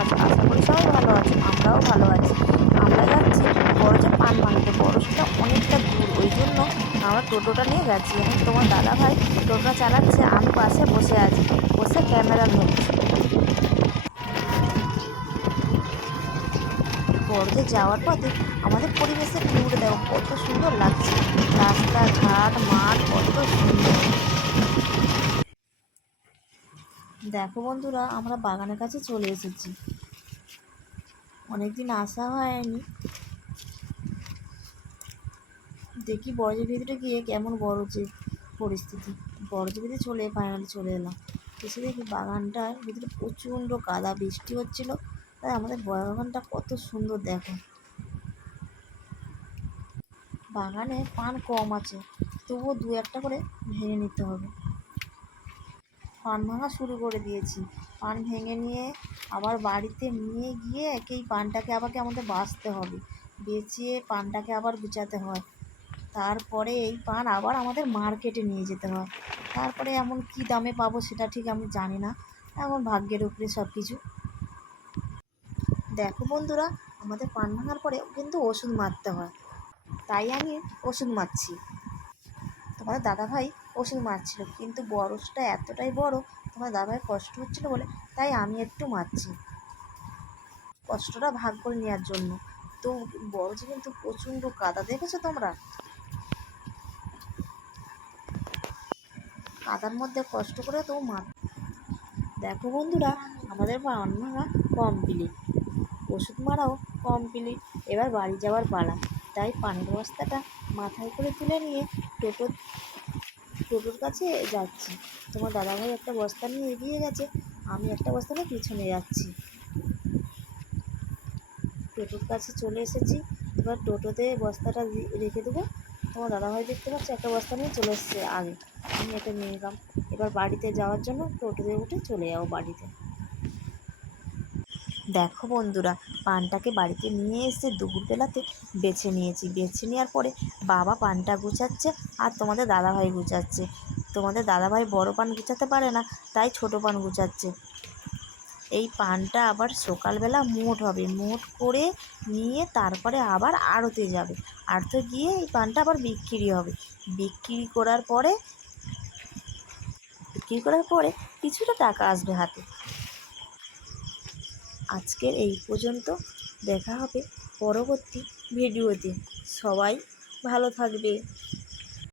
আছো আশা করি সবাই ভালো আছে, আমরাও ভালো আছি। আমরা যাচ্ছি বড়জে পান ভাঙতে সেটা অনেকটা দূর, ওই জন্য আমরা টোটোটা নিয়ে গেছি। এবং তোমার দাদা ভাই টোটোটা চালাচ্ছে, আমি পাশে বসে আছি, বসে ক্যামেরা ধরছি। বড়দের যাওয়ার পথে আমাদের পরিবেশের ভিউটা দেখো, কত সুন্দর লাগছে রাস্তাঘাট মাঠ কত সুন্দর দেখো বন্ধুরা, আমরা বাগানের কাছে চলে এসেছি। অনেকদিন আসা হয়নি। দেখি ভিতরে গিয়ে কেমন বড় যে পরিস্থিতি ভিতরে চলে ফাইনালি চলে এলাম। এসে দেখি বাগানটার ভিতরে প্রচণ্ড কাদা, বৃষ্টি হচ্ছিল। তাই আমাদের বাগানটা কত সুন্দর দেখো। বাগানে পান কম আছে, তবুও দু একটা করে ভেঙে নিতে হবে। পান ভাঙা শুরু করে দিয়েছি। পান ভেঙে নিয়ে আবার বাড়িতে নিয়ে গিয়ে একেই পানটাকে আবারকে আমাদের বাছতে হবে। বেচিয়ে পানটাকে আবার গুছাতে হয়। তারপরে এই পান আবার আমাদের মার্কেটে নিয়ে যেতে হয়। তারপরে এমন কী দামে পাবো সেটা ঠিক আমি জানি না। এখন ভাগ্যের উপরে সব কিছু দেখো বন্ধুরা, আমাদের পান ভাঙার পরে কিন্তু ওষুধ মারতে হয়। তাই আমি ওষুধ মারছি। তোমাদের দাদাভাই ওষুধ মারছিল। কিন্তু বরফটা এতটাই বড়, তোমার দাদাভাই কষ্ট হচ্ছিল বলে তাই আমি একটু মারছি। কষ্টটা ভাগ করে নেওয়ার জন্য। তো বরফে কিন্তু প্রচণ্ড কাদা, দেখেছ তোমরা? কাদার মধ্যে কষ্ট করে তো মার। দেখো বন্ধুরা, আমাদের ভাঙা কমপ্লিট। ওষুধ মারাও কমপ্লিট। এবার বাড়ি যাওয়ার পালা। তাই পানের বস্তাটা মাথায় করে তুলে নিয়ে টোটো টোটোর কাছে যাচ্ছি। তোমার দাদাভাই একটা বস্তা নিয়ে এগিয়ে গেছে, আমি একটা বস্তা নিয়ে পিছনে যাচ্ছি টোটোর কাছে চলে এসেছি, এবার টোটোতে বস্তাটা রেখে দেবো। তোমার দাদাভাই দেখতে পাচ্ছি একটা বস্তা নিয়ে চলে এসছে আগে। আমি এটা নিয়ে নিলাম এবার বাড়িতে যাওয়ার জন্য টোটোতে উঠে চলে যাব বাড়িতে। দেখো বন্ধুরা, পানটাকে বাড়িতে নিয়ে এসে দুপুরবেলাতে বেছে নিয়েছি। বেছে নেওয়ার পরে বাবা পানটা গুছাচ্ছে আর তোমাদের দাদাভাই গুছাচ্ছে। তোমাদের দাদাভাই বড় পান গুছাতে পারে না, তাই ছোট পান গুছাচ্ছে। এই পানটা আবার সকালবেলা মোট হবে। মোট করে নিয়ে তারপরে আবার আড়তে যাবে। আড়তে গিয়ে এই পানটা আবার বিক্রি হবে। বিক্রি করার পরে, বিক্রি করার পরে কিছুটা টাকা আসবে হাতে। আজকের এই পর্যন্ত। দেখা হবে পরবর্তী ভিডিওতে। সবাই ভালো থাকবে।